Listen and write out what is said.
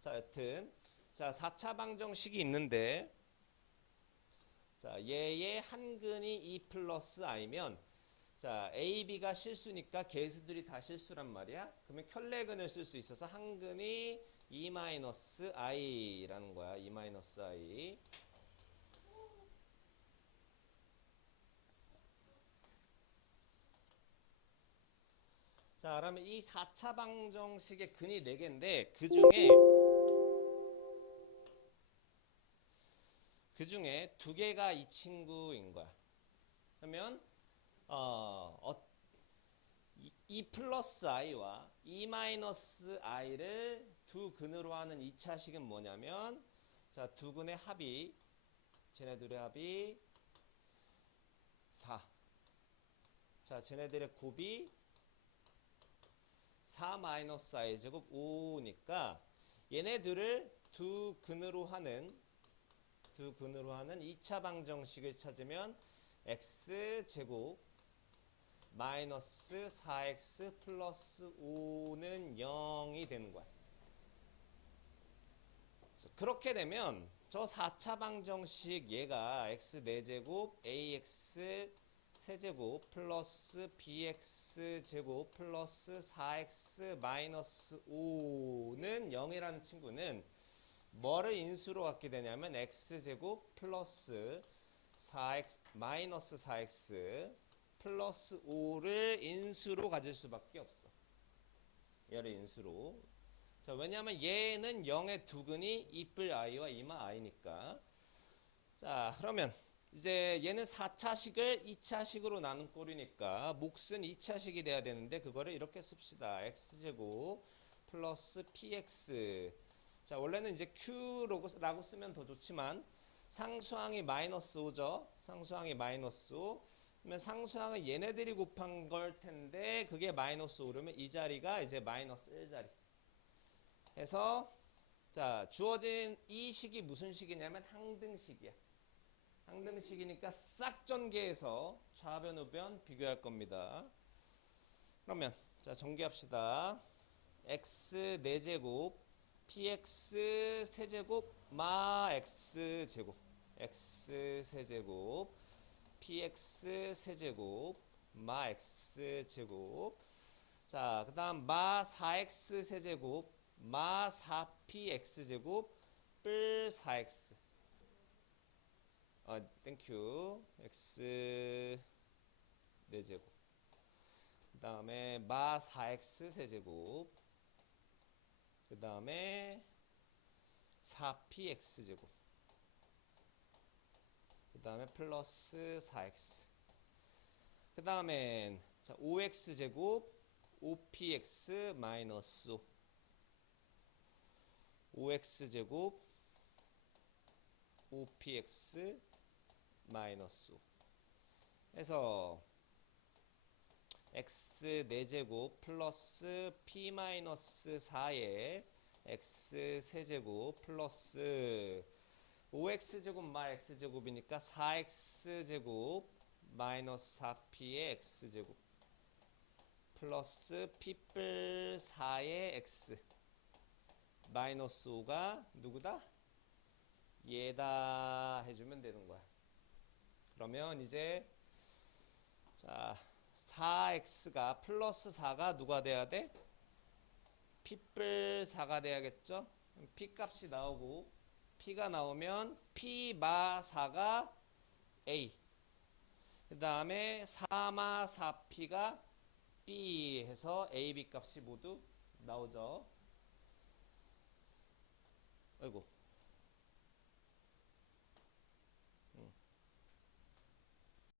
자, 여튼 자, 4차 방정식이 있는데 자, 얘의 한 근이 2 플러스 i면 자, a, b가 실수니까 개수들이 다 실수란 말이야. 그러면 켤레근을 쓸 수 있어서 한 근이 2 마이너스 i라는 거야. 2 마이너스 i. 자, 그러면 이 4차 방정식의 근이 4개인데 그 중에 그 중에 두 개가 이 친구인 거야. 그러면 어, 어2 플러스 i와 2 마이너스 i를 두 근으로 하는 2차식은 뭐냐면 자, 두 근의 합이 쟤네들의 합이 4. 자, 쟤네들의 곱이 4 마이너스 i 제곱 5니까 얘네들을 두 근으로 하는 두 근으로 하는 2차 방정식을 찾으면 x 제곱 마이너스 4x 플러스 5는 0이 되는 거야. 그렇게 되면 저 4차 방정식 얘가 x 4제곱 ax 세제곱 플러스 bx 제곱 플러스 4x 마이너스 5는 0이라는 친구는 뭐를 인수로 갖게 되냐면 x 제곱 플러스 4x 마이너스 4x 플러스 5를 인수로 가질 수밖에 없어. 얘를 인수로. 자, 왜냐하면 얘는 0의 두근이 이뿔 i와 이마 i니까. 자, 그러면 이제 얘는 4차식을 2차식으로 나눈 꼴이니까 몫은 2차식이 돼야 되는데 그거를 이렇게 씁시다. x제곱 플러스 px 자 원래는 이제 q라고 쓰면 더 좋지만 상수항이 마이너스 5죠. 상수항이 마이너스 5 그러면 상수항은 얘네들이 곱한 걸 텐데 그게 마이너스 5려면 이 자리가 이제 마이너스 1자리 해서 자 주어진 이 식이 무슨 식이냐면 항등식이야. 항등식이니까 싹 전개해서 좌변 우변 비교할 겁니다. 그러면 자 전개합시다. x 4제곱 px 세제곱 마 x 제곱. X 세제곱 px 세제곱 마 x 제곱. 자 그다음 마 4x 세제곱 마 4px 제곱 뿔 4x 아 땡큐 x 4제곱. 그 다음에 마 4x 세제곱 그 다음에 4px 제곱. 그 다음에 플러스 4x 그 다음엔 자 5x 제곱 5px 마이너스 5 5x 제곱 5px 마이너스 5 해서 x 4제곱 플러스 p 마이너스 4에 x 세제곱 플러스 5x 제곱 마 x 제곱이니까 4x 제곱 마이너스 4p의 x 제곱 플러스 p뿔 4의 x 마이너스 5가 누구다? 얘다 해주면 되는 거야. 그러면 이제 자 4x가 플러스 4가 누가 돼야 돼? p뿔 4가 돼야겠죠? p 값이 나오고 p가 나오면 p 마 4가 a 그 다음에 4마 4p가 b 해서 a, b 값이 모두 나오죠. 아이고